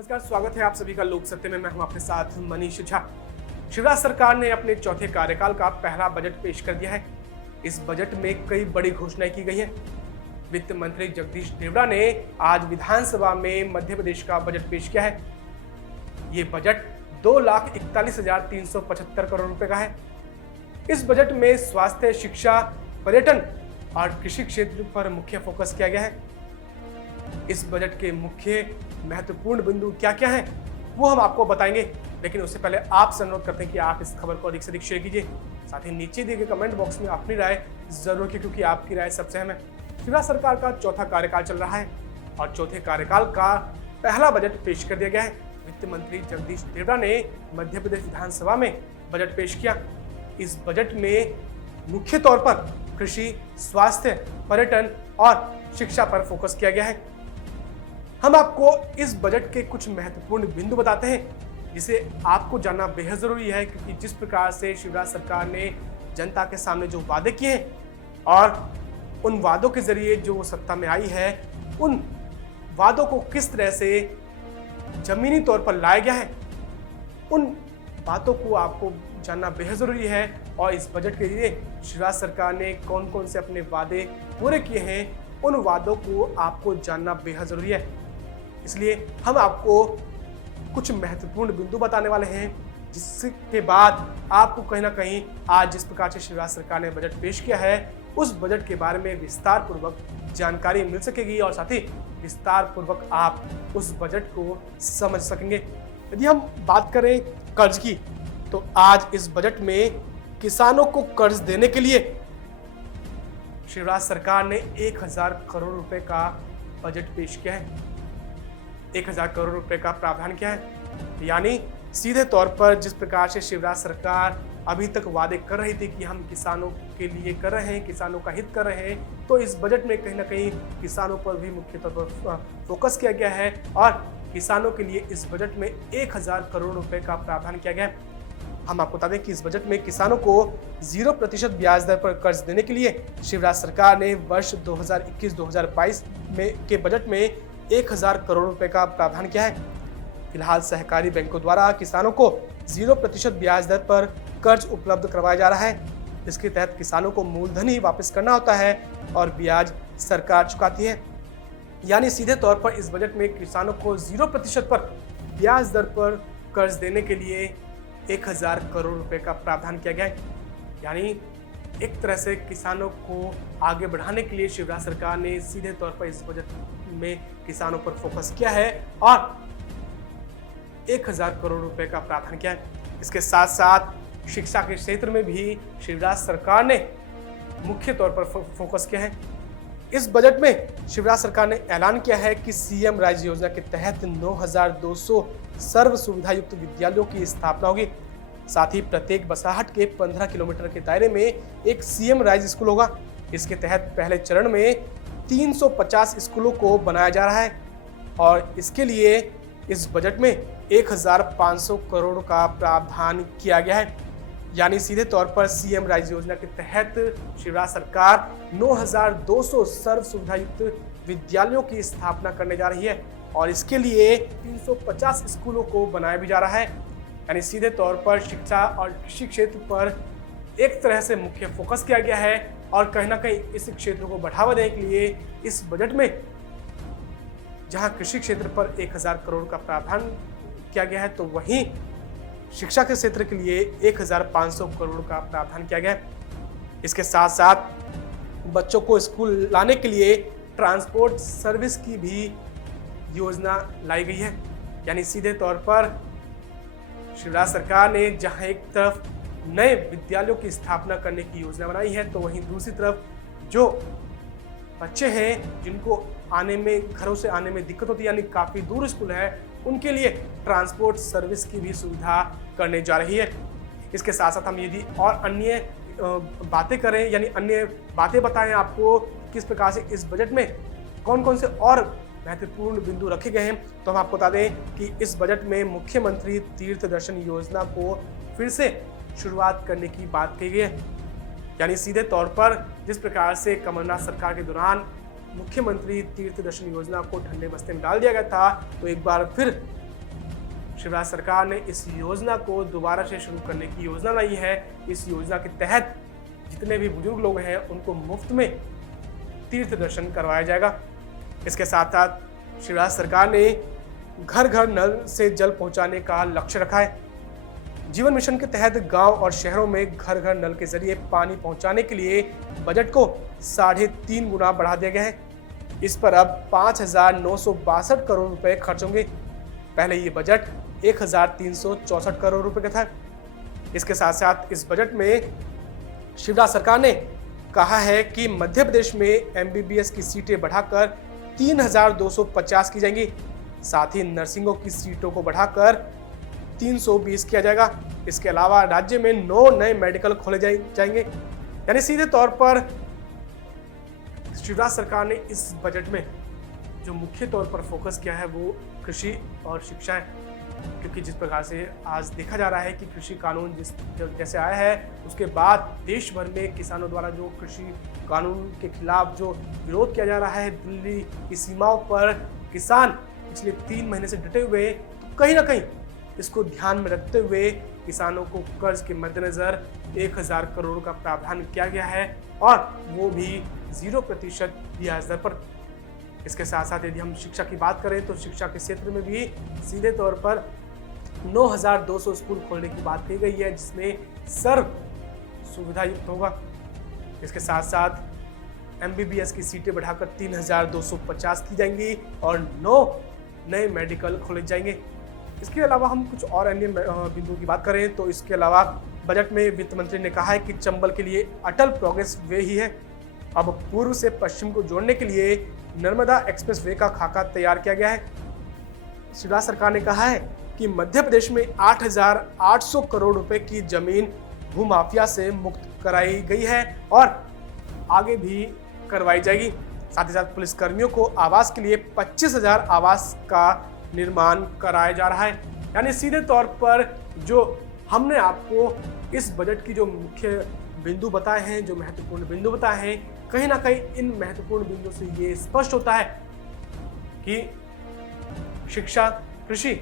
नमस्कार, स्वागत है आप सभी का लोक सत्य में। मैं हूं आपके साथ मनीष झा। शिवराज सरकार ने अपने चौथे कार्यकाल का पहला बजट पेश कर दिया है। इस बजट में कई बड़ी घोषणाएं की गई हैं। वित्त मंत्री जगदीश देवड़ा ने आज विधानसभा में मध्य प्रदेश का बजट पेश किया है। ये बजट 2,41,375 करोड़ रुपए का है। इस बजट में स्वास्थ्य, शिक्षा, पर्यटन और कृषि क्षेत्र पर मुख्य फोकस किया गया है। इस बजट के मुख्य महत्वपूर्ण बिंदु क्या क्या हैं वो हम आपको बताएंगे, लेकिन उससे पहले आपसे अनुरोध करते हैं कि आप इस खबर को अधिक से अधिक शेयर कीजिए। साथ ही नीचे दिए गए कमेंट बॉक्स में अपनी राय जरूर की, क्योंकि आपकी राय सबसे अहम है। शिवराज सरकार का चौथा कार्यकाल चल रहा है और चौथे कार्यकाल का पहला बजट पेश कर दिया गया है। वित्त मंत्री जगदीश देवड़ा ने मध्य प्रदेश विधानसभा में बजट पेश किया। इस बजट में मुख्य तौर पर कृषि, स्वास्थ्य, पर्यटन और शिक्षा पर फोकस किया गया है। हम आपको इस बजट के कुछ महत्वपूर्ण बिंदु बताते हैं जिसे आपको जानना बेहद जरूरी है, क्योंकि जिस प्रकार से शिवराज सरकार ने जनता के सामने जो वादे किए हैं और उन वादों के जरिए जो वो सत्ता में आई है, उन वादों को किस तरह से जमीनी तौर पर लाया गया है, उन बातों को आपको जानना बेहद जरूरी है। और इस बजट के लिए शिवराज सरकार ने कौन कौन से अपने वादे पूरे किए हैं, उन वादों को आपको जानना बेहद जरूरी है। इसलिए हम आपको कुछ महत्वपूर्ण बिंदु बताने वाले हैं, जिसके बाद आपको कहीं ना कहीं आज जिस प्रकार से शिवराज सरकार ने बजट पेश किया है, उस बजट के बारे में विस्तार पूर्वक जानकारी मिल सकेगी और साथ ही विस्तार पूर्वक आप उस बजट को समझ सकेंगे। यदि हम बात करें कर्ज की, तो आज इस बजट में किसानों को कर्ज देने के लिए शिवराज सरकार ने 1,000 करोड़ रुपए का बजट पेश किया है। 1,000 करोड़ रुपए का प्रावधान किया है। यानी सीधे तौर पर जिस प्रकार से शिवराज सरकार अभी तक वादे कर रही थी कि हम किसानों के लिए कर रहे हैं, किसानों का हित कर रहे हैं, तो इस बजट में कहीं ना कहीं किसानों पर भी मुख्य तौर पर फोकस किया गया है और किसानों के लिए इस बजट में 1,000 करोड़ रुपए का प्रावधान किया गया है। हम आपको बता दें कि इस बजट में किसानों को 0% ब्याज दर पर कर्ज देने के लिए शिवराज सरकार ने वर्ष 2021-2022 के बजट में 1,000 करोड़ रुपए का प्रावधान किया है। फिलहाल सहकारी बैंकों द्वारा किसानों को 0% ब्याज दर पर कर्ज उपलब्ध करवाया जा रहा है। इसके तहत किसानों को मूलधन ही वापस करना होता है और ब्याज सरकार चुकाती है। यानी सीधे तौर पर इस बजट में किसानों को 0% पर ब्याज दर पर कर्ज देने के लिए 1,000 करोड़ रुपए का प्रावधान किया गया है। यानी एक तरह से किसानों को आगे बढ़ाने के लिए शिवराज सरकार ने सीधे तौर पर इस बजट में किसानों पर फोकस किया है और 1,000 करोड़ रुपए का प्रावधान किया है। इसके साथ साथ शिक्षा के क्षेत्र में भी शिवराज सरकार ने मुख्य तौर पर फोकस किया है। इस बजट में शिवराज सरकार ने ऐलान किया है कि सीएम राइज योजना के तहत 9,200 सर्व सुविधा युक्त विद्यालयों की स्थापना होगी। साथ ही प्रत्येक बसाहट के 15 किलोमीटर के दायरे में एक सीएम राइज स्कूल होगा। इसके तहत पहले चरण में 350 स्कूलों को बनाया जा रहा है और इसके लिए इस बजट में 1,500 करोड़ का प्रावधान किया गया है। यानी सीधे तौर पर सीएम राइज योजना के तहत शिवराज सरकार 9,200 सर्व सुविधा युक्त विद्यालयों की स्थापना करने जा रही है और इसके लिए 350 स्कूलों को बनाया भी जा रहा है। यानी सीधे तौर पर शिक्षा और कृषि क्षेत्र पर एक तरह से मुख्य फोकस किया गया है और कहीं ना कहीं इस क्षेत्र को बढ़ावा देने के लिए इस बजट में जहां कृषि क्षेत्र पर 1,000 करोड़ का प्रावधान किया गया है, तो वहीं शिक्षा के क्षेत्र के लिए 1,500 करोड़ का प्रावधान किया गया है। इसके साथ साथ बच्चों को स्कूल लाने के लिए ट्रांसपोर्ट सर्विस की भी योजना लाई गई है। यानी सीधे तौर पर शिवराज सरकार ने जहां एक तरफ नए विद्यालयों की स्थापना करने की योजना बनाई है, तो वहीं दूसरी तरफ जो बच्चे हैं जिनको आने में, घरों से आने में दिक्कत होती है, यानी काफ़ी दूर स्कूल है, उनके लिए ट्रांसपोर्ट सर्विस की भी सुविधा करने जा रही है। इसके साथ साथ हम यदि और अन्य बातें करें, यानी अन्य बातें बताएं आपको किस प्रकार से इस बजट में कौन कौन से और महत्वपूर्ण बिंदु रखे गए हैं, तो हम आपको बता दें कि इस बजट में मुख्यमंत्री तीर्थ दर्शन योजना को फिर से शुरुआत करने की बात कही गई है। यानी सीधे तौर पर जिस प्रकार से कमलनाथ सरकार के दौरान मुख्यमंत्री तीर्थ दर्शन योजना को ठंडे बस्ते में डाल दिया गया था, तो एक बार फिर शिवराज सरकार ने इस योजना को दोबारा से शुरू करने की योजना लाई है। इस योजना के तहत जितने भी बुजुर्ग लोग हैं उनको मुफ्त में तीर्थ दर्शन करवाया जाएगा। इसके साथ साथ शिवराज सरकार ने घर घर नल से जल पहुंचाने का लक्ष्य रखा है। जीवन मिशन के तहत गांव और शहरों में घर घर नल के जरिए पानी पहुंचाने के लिए बजट को 3.5 गुना बढ़ा दिया गया है। इस पर अब 5,962 करोड़ रुपए खर्च होंगे। पहले ये बजट 1,364 करोड़ रुपए का था। इसके साथ साथ इस बजट में शिवराज सरकार ने कहा है कि मध्य प्रदेश में एमबीबीएस की सीटें बढ़ाकर 3,250 की जाएंगी। साथ ही नर्सिंगों की सीटों को बढ़ाकर 320 किया जाएगा। इसके अलावा राज्य में 9 नए मेडिकल खोले जाएंगे। यानी सीधे तौर पर शिवराज सरकार ने इस बजट में जो मुख्य तौर पर फोकस किया है वो कृषि और शिक्षा है, क्योंकि जिस प्रकार से आज देखा जा रहा है कि कृषि कानून जैसे आया है उसके बाद देश भर में किसानों द्वारा जो कृषि कानून के खिलाफ जो विरोध किया जा रहा है, दिल्ली की सीमाओं पर किसान पिछले 3 महीने से डटे हुए, तो कहीं ना कहीं इसको ध्यान में रखते हुए किसानों को कर्ज के मद्देनजर 1,000 करोड़ का प्रावधान किया गया है और वो भी 0% ब्याज दर पर। इसके साथ साथ यदि हम शिक्षा की बात करें तो शिक्षा के क्षेत्र में भी सीधे तौर पर 9,200 स्कूल खोलने की बात कही गई है, जिसमें सर्व सुविधा युक्त होगा। इसके साथ साथ एमबीबीएस की सीटें बढ़ाकर 3,250 की जाएंगी और 9 नए मेडिकल खोले जाएंगे। इसके अलावा हम कुछ और अन्य बिंदुओं की बात करें तो इसके अलावा बजट में वित्त मंत्री ने कहा है कि चंबल के लिए अटल प्रोग्रेस वे ही है। अब पूर्व से पश्चिम को जोड़ने के लिए नर्मदा एक्सप्रेस वे का खाका तैयार किया गया है। शिवराज सरकार ने कहा है कि मध्य प्रदेश में 8,800 करोड़ रुपए की जमीन भूमाफिया से मुक्त कराई गई है और आगे भी करवाई जाएगी। साथ ही साथ पुलिस कर्मियों को आवास के लिए 25,000 आवास का निर्माण कराया जा रहा है। यानी सीधे तौर पर जो हमने आपको इस बजट की जो मुख्य बिंदु बताए हैं, जो महत्वपूर्ण बिंदु बताए हैं, कहीं ना कहीं इन महत्वपूर्ण बिंदुओं से ये स्पष्ट होता है कि शिक्षा, कृषि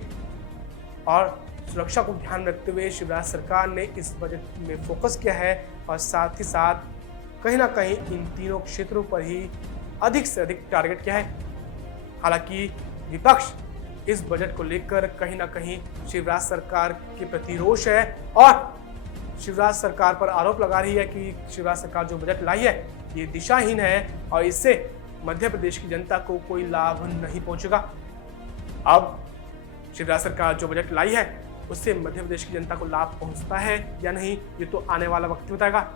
और सुरक्षा को ध्यान में रखते हुए शिवराज सरकार ने इस बजट में फोकस किया है और साथ ही साथ कहीं ना कहीं इन तीनों क्षेत्रों पर ही अधिक से अधिक टारगेट किया है। हालांकि विपक्ष इस बजट को लेकर कहीं ना कहीं शिवराज सरकार के प्रति रोष है और शिवराज सरकार पर आरोप लगा रही है कि शिवराज सरकार जो बजट लाई है ये दिशाहीन है और इससे मध्य प्रदेश की जनता को कोई लाभ नहीं पहुंचेगा। अब शिवराज सरकार जो बजट लाई है उससे मध्य प्रदेश की जनता को लाभ पहुंचता है या नहीं ये तो आने वाला वक्त बताएगा,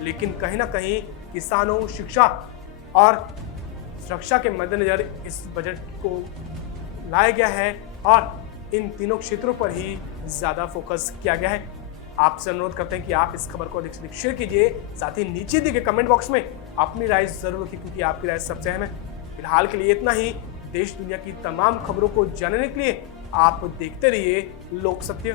लेकिन कहीं ना कहीं किसानों, शिक्षा और सुरक्षा के मद्देनजर इस बजट को लाया गया है और इन तीनों क्षेत्रों पर ही ज्यादा फोकस किया गया है। आपसे अनुरोध करते हैं कि आप इस खबर को अधिक से अधिक शेयर कीजिए, साथ ही नीचे दिए गए कमेंट बॉक्स में अपनी राय जरूर रखिए, क्योंकि आपकी राय सबसे अहम है। फिलहाल के लिए इतना ही। देश दुनिया की तमाम खबरों को जानने के लिए आप देखते रहिए लोक सत्य।